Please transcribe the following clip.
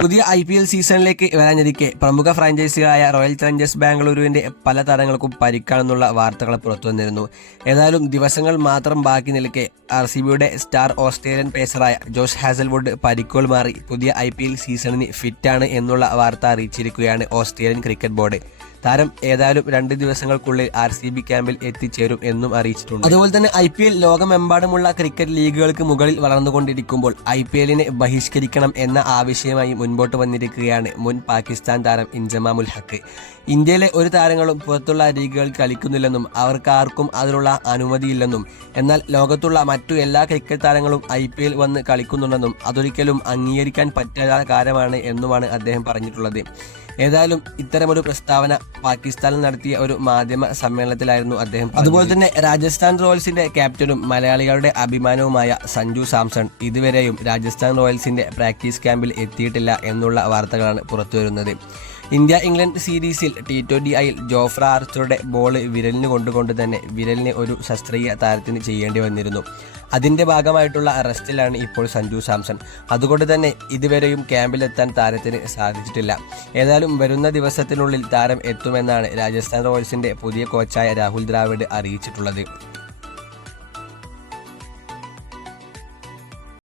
പുതിയ I P L സീസണിലേക്ക് വരാനിരിക്കെ. പ്രമുഖ ഫ്രാഞ്ചൈസികളായ റോയൽ ചലഞ്ചേഴ്സ് ബാംഗ്ലൂരുവിന്റെ പല താരങ്ങൾക്കും പരിക്കാണെന്നുള്ള വാർത്തകൾ പുറത്തു വന്നിരുന്നു. ഏതായാലും ദിവസങ്ങൾ മാത്രം ബാക്കി നിൽക്കെ ആർ സി ബിയുടെ സ്റ്റാർ ഓസ്ട്രേലിയൻ പേസറായ ജോഷ് ഹാസൽവുഡ് പരിക്കുകൾ മാറി പുതിയ ഐ പി എൽ സീസണിന് ഫിറ്റാണ് എന്നുള്ള വാർത്ത അറിയിച്ചിരിക്കുകയാണ് ഓസ്ട്രേലിയൻ ക്രിക്കറ്റ് ബോർഡ്. താരം ഏതായാലും രണ്ട് ദിവസങ്ങൾക്കുള്ളിൽ ആർ സി ബി ക്യാമ്പിൽ എത്തിച്ചേരും എന്നും അറിയിച്ചിട്ടുണ്ട്. അതുപോലെ തന്നെ ഐ പി എൽ ലോകമെമ്പാടുമുള്ള ക്രിക്കറ്റ് ലീഗുകൾക്ക് മുകളിൽ വളർന്നുകൊണ്ടിരിക്കുമ്പോൾ ഐ പി എല്ലിനെ ബഹിഷ്കരിക്കണം എന്ന ആവശ്യമായി മുൻപോട്ട് വന്നിരിക്കുകയാണ് മുൻ പാകിസ്ഥാൻ താരം ഇൻജമാമുൽ ഹക്ക്. ഇന്ത്യയിലെ ഒരു താരങ്ങളും പുറത്തുള്ള ലീഗുകൾ കളിക്കുന്നില്ലെന്നും അവർക്ക് ആർക്കും അതിനുള്ള അനുമതിയില്ലെന്നും എന്നാൽ ലോകത്തുള്ള മറ്റു എല്ലാ ക്രിക്കറ്റ് താരങ്ങളും ഐ പി എൽ വന്ന് കളിക്കുന്നുണ്ടെന്നും അതൊരിക്കലും അംഗീകരിക്കാൻ പറ്റാത്ത കാര്യമാണ് എന്നുമാണ് അദ്ദേഹം പറഞ്ഞിട്ടുള്ളത്. ഏതായാലും ഇത്തരമൊരു പ്രസ്താവന പാകിസ്ഥാനിൽ നടത്തിയ ഒരു മാധ്യമ സമ്മേളനത്തിലായിരുന്നു അദ്ദേഹം അതുപോലെ തന്നെ രാജസ്ഥാൻ റോയൽസിന്റെ ക്യാപ്റ്റനും മലയാളികളുടെ അഭിമാനവുമായ സഞ്ജു സാംസൺ ഇതുവരെയും രാജസ്ഥാൻ റോയൽസിന്റെ പ്രാക്ടീസ് ക്യാമ്പിൽ എത്തിയിട്ടില്ല എന്നുള്ള വാർത്തകളാണ് പുറത്തുവരുന്നത്. ഇന്ത്യ ഇംഗ്ലണ്ട് സീരീസിൽ ടി ട്വന്റി ഐയിൽ ജോഫ്ര ആർച്ചറുടെ ബോൾ വിരലിന് കൊണ്ടുകൊണ്ട് തന്നെ വിരലിനെ ഒരു ശസ്ത്രീയ താരത്തിന് ചെയ്യേണ്ടി വന്നിരുന്നു. അതിന്റെ ഭാഗമായിട്ടുള്ള അറസ്റ്റിലാണ് ഇപ്പോൾ സഞ്ജു സാംസൺ. അതുകൊണ്ട് തന്നെ ഇതുവരെയും ക്യാമ്പിലെത്താൻ താരത്തിന് സാധിച്ചിട്ടില്ല. ഏതായാലും വരുന്ന ദിവസത്തിനുള്ളിൽ താരം എത്തുമെന്നാണ് രാജസ്ഥാൻ റോയൽസിന്റെ പുതിയ കോച്ചായ രാഹുൽ ദ്രാവിഡ് അറിയിച്ചിട്ടുള്ളത്.